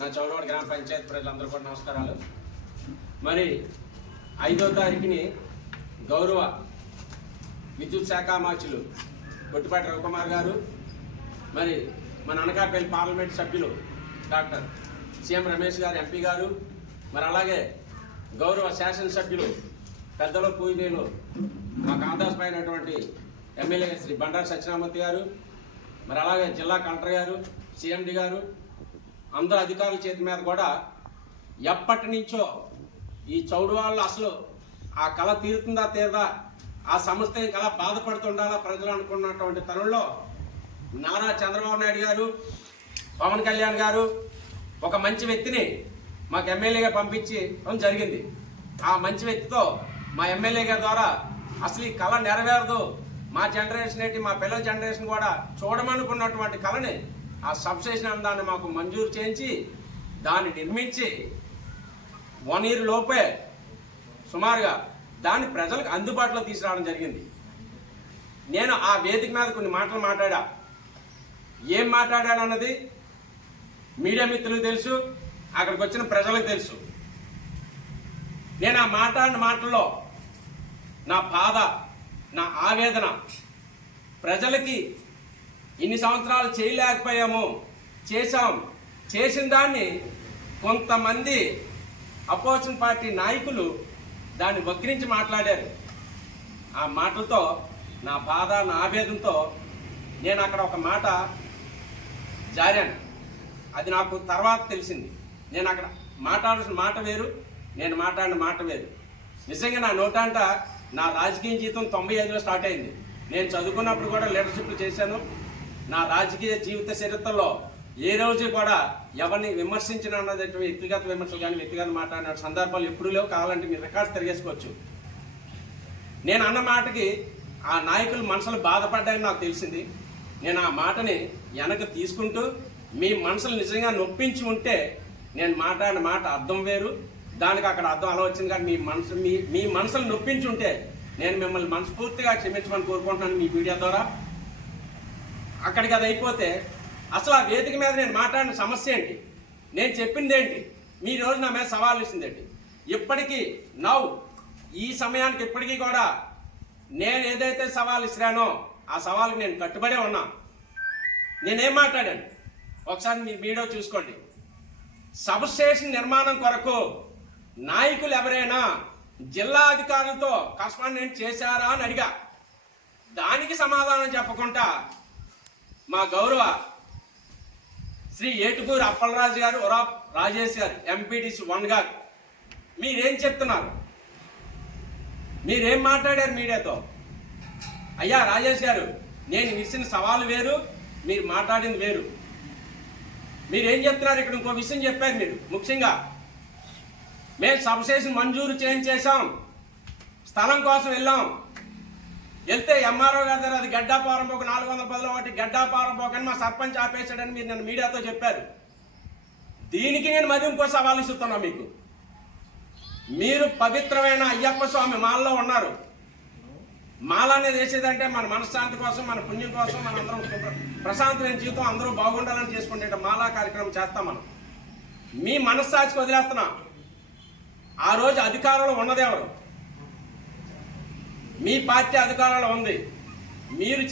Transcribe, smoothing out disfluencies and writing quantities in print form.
నా చౌడవాడ గ్రామ పంచాయతీ ప్రజలందరూ కూడా నమస్కారాలు. మరి 5వ తారీఖుని గౌరవ విద్యుత్ శాఖ మార్చులు గొట్టిపాటి రవికుమార్ గారు, మరి మన అనకాపల్లి పార్లమెంట్ సభ్యులు డాక్టర్ సీఎం రమేష్ గారు ఎంపీ గారు, మరి అలాగే గౌరవ శాసనసభ్యులు పెద్దలు పూజనీయులు మాకు ఆదాసమైనటువంటి ఎమ్మెల్యే శ్రీ బండారు సత్యనారాయణ గారు, మరి అలాగే జిల్లా కలెక్టర్ గారు, సిఎండి గారు, అందరు అధికారుల చేతి మీద కూడా ఎప్పటి నుంచో ఈ చౌడవాళ్ళు అసలు ఆ కళ తీరుతుందా తీరదా, ఆ సంస్థ కళ బాధపడుతుండాలా ప్రజలు అనుకున్నటువంటి తరుణంలో నారా చంద్రబాబు నాయుడు గారు, పవన్ కళ్యాణ్ గారు ఒక మంచి వ్యక్తిని మాకు ఎమ్మెల్యేగా పంపించడం జరిగింది. ఆ మంచి వ్యక్తితో మా ఎమ్మెల్యే గారి ద్వారా అసలు ఈ కళ నెరవేరదు, మా జనరేషన్ ఏంటి, మా పిల్లల జనరేషన్ కూడా చూడమనుకున్నటువంటి కళని ఆ సబ్స్టేషన్ అందాన్ని మాకు మంజూరు చేయించి దాన్ని నిర్మించి 1 year లోపే సుమారుగా దాన్ని ప్రజలకు అందుబాటులో తీసుకురావడం జరిగింది. నేను ఆ వేదిక మీద కొన్ని మాటలు మాట్లాడా. ఏం మాట్లాడానన్నది మీడియా మిత్రులకు తెలుసు, అక్కడికి వచ్చిన ప్రజలకు తెలుసు. నేను ఆ మాట్లాడిన మాటల్లో నా బాధ, నా ఆవేదన, ప్రజలకి ఇన్ని సంవత్సరాలు చేయలేకపోయాము, చేసిన దాన్ని కొంతమంది అపోజిషన్ పార్టీ నాయకులు దాన్ని వక్రించి మాట్లాడారు. ఆ మాటలతో నా బాధ, నా ఆవేదనతో నేను అక్కడ ఒక మాట జారాను. అది నాకు తర్వాత తెలిసింది. నేను అక్కడ మాట్లాడాల్సిన మాట వేరు, నేను మాట్లాడిన మాట వేరు. నిజంగా నా నోటంట నా రాజకీయ జీవితం 95లో స్టార్ట్ అయింది. నేను చదువుకున్నప్పుడు కూడా లీడర్షిప్లు చేశాను. నా రాజకీయ జీవిత చరిత్రలో ఏ రోజు కూడా ఎవరిని విమర్శించిన అన్నది వ్యక్తిగత విమర్శలు కానీ వ్యక్తిగత మాట్లాడిన సందర్భాలు ఎప్పుడు లేవు. కావాలంటే మీరు రికార్డ్స్ తిరిగేసుకోవచ్చు. నేను అన్న మాటకి ఆ నాయకులు మనసులు బాధపడ్డాయని నాకు తెలిసింది. నేను ఆ మాటని వెనక్కి తీసుకుంటూ మీ మనసులు నిజంగా నొప్పించి ఉంటే నేను మాట్లాడిన మాట అర్థం వేరు, దానికి అక్కడ అర్థం అలా వచ్చింది. కానీ మీ మనసులు నొప్పించి ఉంటే నేను మిమ్మల్ని మనస్ఫూర్తిగా క్షమించమని కోరుకుంటున్నాను మీ మీడియా ద్వారా. అక్కడికి అది అయిపోతే అసలు ఆ వేదిక మీద నేను మాట్లాడిన సమస్య ఏంటి, నేను చెప్పింది ఏంటి, మీ రోజు నా మీద సవాల్ ఇస్తుందేంటి. ఇప్పటికీ ఈ సమయానికి ఇప్పటికీ కూడా నేను ఏదైతే సవాల్ ఇసిరానో ఆ సవాల్కి నేను కట్టుబడే ఉన్నా. నేనేం మాట్లాడాను ఒకసారి మీ వీడియో చూసుకోండి. సబ్స్టేషన్ నిర్మాణం కొరకు నాయకులు ఎవరైనా జిల్లా అధికారులతో కరస్పాండెంట్ చేశారా అని అడిగా. దానికి సమాధానం చెప్పకుండా మా గౌరవ శ్రీ ఏటుకూరు అప్పలరాజు గారు, ఒరాప్ రాజేష్ గారు, ఎంపీటీసీ 1 గారు మీరేం చెప్తున్నారు, మీరేం మాట్లాడారు మీడియాతో? అయ్యా రాజేష్ గారు, నేను ఇచ్చిన సవాలు వేరు, మీరు మాట్లాడింది వేరు. మీరేం చెప్తున్నారు? ఇక్కడ ఇంకో విషయం చెప్పారు మీరు. ముఖ్యంగా మేము సబ్స్టేషన్ మంజూరు చేయించేసాం, స్థలం కోసం వెళ్తే ఎంఆర్ఓ గారి దగ్గర అది గడ్డాపారంపోక 410లో ఒకటి గడ్డాపారంపోకని మా సర్పంచ్ ఆపేశాడని మీరు నన్ను మీడియాతో చెప్పారు. దీనికి నేను మరి ఇంకో సవాలు ఇస్తున్నా మీకు. మీరు పవిత్రమైన అయ్యప్ప స్వామి మాలలో ఉన్నారు. మాల అనేది వేసేదంటే మన మనశ్శాంతి కోసం, మన పుణ్యం కోసం, మన అందరం ప్రశాంతమైన జీవితం అందరూ బాగుండాలని చేసుకుంటే మాలా కార్యక్రమం చేస్తాం. మనం మీ మనస్సాక్షికి వదిలేస్తున్నా. ఆ రోజు అధికారంలో ఉన్నది ఎవరు? మీ పార్టీ అధికారంలో ఉంది. మీరు